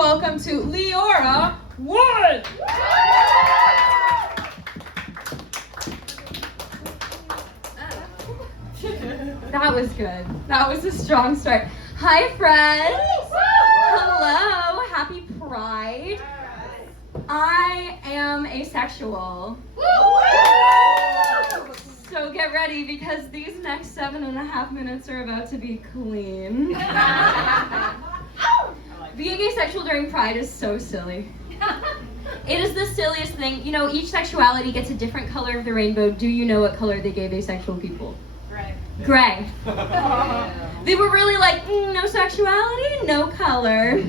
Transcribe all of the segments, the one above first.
welcome to Leorah 1! That was good. That was a strong start. Hi, friends. Hello. Happy Pride. I am asexual. So get ready because these next 7.5 minutes are about to be clean. Being asexual during Pride is so silly. It is the silliest thing. You know, each sexuality gets a different color of the rainbow. Do you know what color they gave asexual people? Gray. They were really like, no sexuality, no color.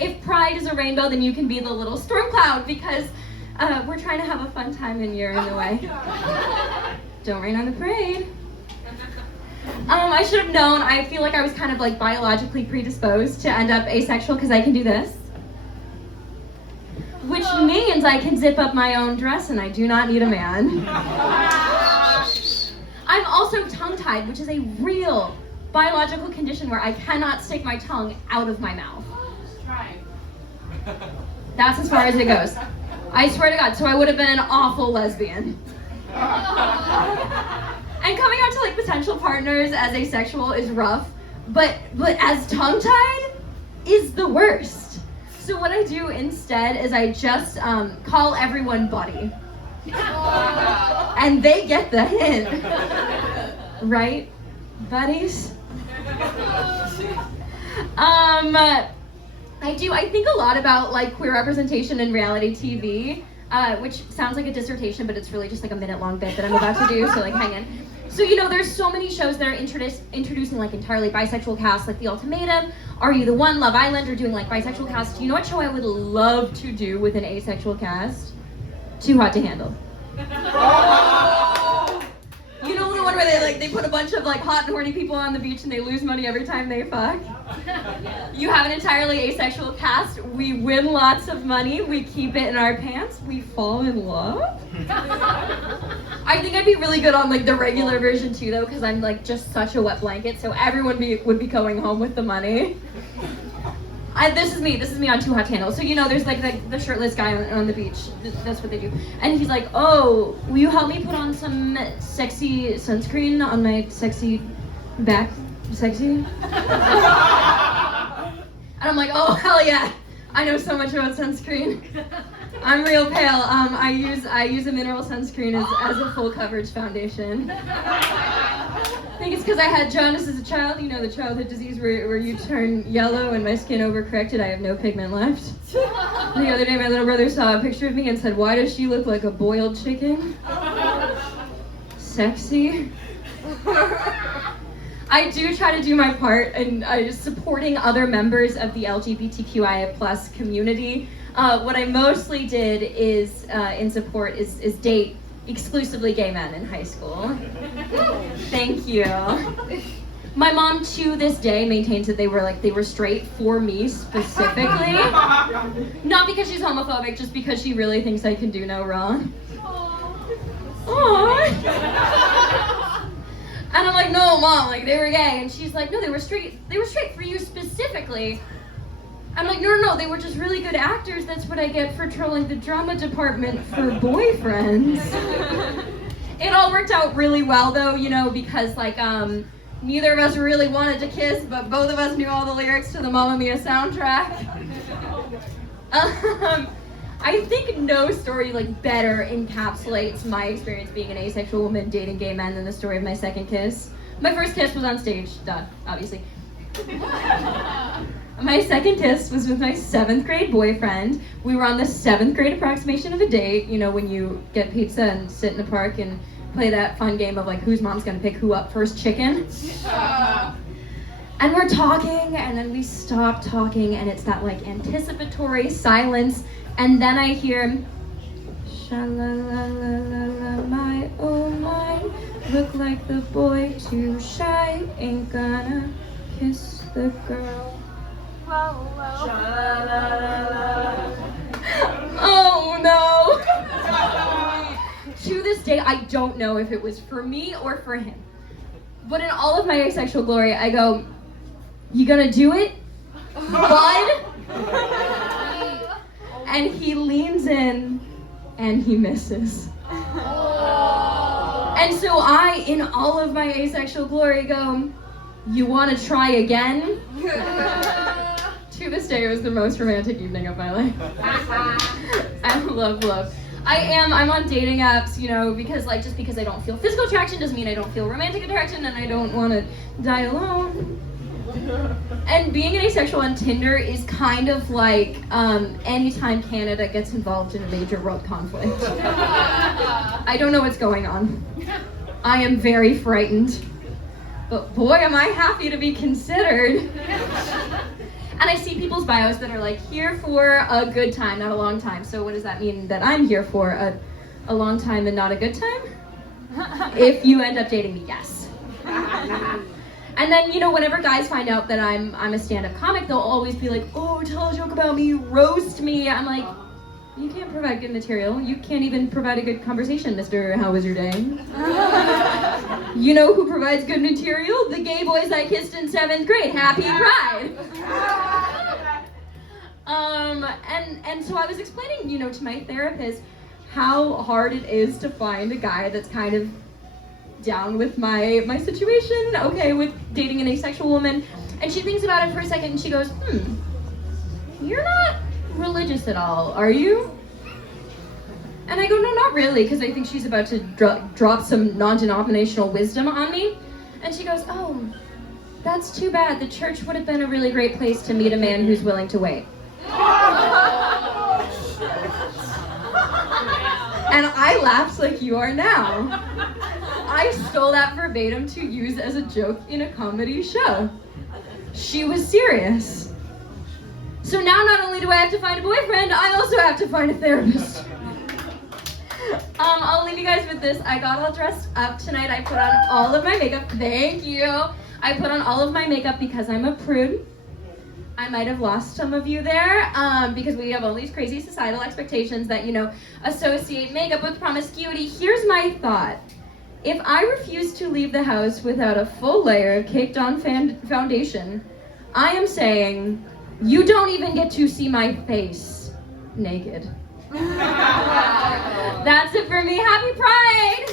If Pride is a rainbow, then you can be the little storm cloud because we're trying to have a fun time and you're in the way. Don't rain on the parade. I should have known. I feel like I was kind of like biologically predisposed to end up asexual because I can do this. Which means I can zip up my own dress and I do not need a man. I'm also tongue-tied, which is a real biological condition where I cannot stick my tongue out of my mouth. Try. That's as far as it goes. I swear to God, so I would have been an awful lesbian. And coming out to like potential partners as asexual is rough, but as tongue-tied is the worst. So what I do instead is I just call everyone buddy. And they get the hint. Right? Buddies? I think a lot about like queer representation in reality TV, which sounds like a dissertation, but it's really just like a minute-long bit that I'm about to do, so like hang in. So, you know, there's so many shows that are introducing like entirely bisexual casts, like The Ultimatum, Are You the One, Love Island are doing like bisexual casts. You know what show I would love to do with an asexual cast? Too Hot to Handle. You know the one where they put a bunch of like hot and horny people on the beach and they lose money every time they fuck? You have an entirely asexual cast, we win lots of money, we keep it in our pants, we fall in love? I think I'd be really good on like the regular version too though, because I'm like just such a wet blanket, so everyone would be going home with the money. This is me on Too Hot to Handle. So you know, there's like the shirtless guy on the beach. That's what they do. And he's like, oh, will you help me put on some sexy sunscreen on my sexy back? Sexy? And I'm like, oh hell yeah! I know so much about sunscreen. I'm real pale. I use a mineral sunscreen as a full coverage foundation. I think it's because I had jaundice as a child, you know, the childhood disease where you turn yellow and my skin overcorrected, I have no pigment left. The other day my little brother saw a picture of me and said, why does she look like a boiled chicken? Sexy. I do try to do my part in supporting other members of the LGBTQIA+ community. What I mostly did is date exclusively gay men in high school. Thank you. My mom to this day maintains that they were straight for me specifically. Not because she's homophobic, just because she really thinks I can do no wrong. Aww. And I'm like, no, Mom, like they were gay. And she's like, no, they were straight for you specifically. I'm like, no, they were just really good actors. That's what I get for trolling the drama department for boyfriends. It all worked out really well though, you know, because like neither of us really wanted to kiss, but both of us knew all the lyrics to the Mamma Mia soundtrack. I think no story like better encapsulates my experience being an asexual woman dating gay men than the story of my second kiss. My first kiss was on stage, duh, obviously. My second kiss was with my 7th grade boyfriend. We were on the 7th grade approximation of a date, you know, when you get pizza and sit in the park and play that fun game of like whose mom's gonna pick who up first chicken. And we're talking and then we stop talking and it's that like anticipatory silence and then I hear sha-la-la-la-la-la, my oh my, look like the boy too shy, ain't gonna kiss the girl. Oh no! To this day, I don't know if it was for me or for him. But in all of my asexual glory, I go, you gonna do it, bud? And he leans in and he misses. And so I, in all of my asexual glory, go, "You want to try again?" To this day, it was the most romantic evening of my life. I love. I'm on dating apps, you know, because like, just because I don't feel physical attraction doesn't mean I don't feel romantic attraction, and I don't want to die alone. And being an asexual on Tinder is kind of like anytime Canada gets involved in a major world conflict. I don't know what's going on. I am very frightened. But boy, am I happy to be considered. And I see people's bios that are like, here for a good time, not a long time. So what does that mean that I'm here for? A long time and not a good time? If you end up dating me, yes. And then, you know, whenever guys find out that I'm a stand-up comic, they'll always be like, "Oh, tell a joke about me, roast me." I'm like, you can't provide good material. You can't even provide a good conversation, Mr. How was your day? You know who provides good material? The gay boys I kissed in 7th grade. Happy Pride. And so I was explaining, you know, to my therapist how hard it is to find a guy that's kind of down with my situation, okay, with dating an asexual woman. And she thinks about it for a second and she goes, "You're not religious at all, are you?" And I go, "No, not really," because I think she's about to drop some non-denominational wisdom on me. And she goes, "Oh, that's too bad. The church would have been a really great place to meet a man who's willing to wait." And I laughed like you are now. I stole that verbatim to use as a joke in a comedy show. She was serious. So now not only do I have to find a boyfriend, I also have to find a therapist. I'll leave you guys with this. I got all dressed up tonight. I put on all of my makeup. Thank you. I put on all of my makeup because I'm a prude. I might have lost some of you there because we have all these crazy societal expectations that, you know, associate makeup with promiscuity. Here's my thought. If I refuse to leave the house without a full layer of caked on foundation, I am saying, you don't even get to see my face naked. That's it for me. Happy Pride!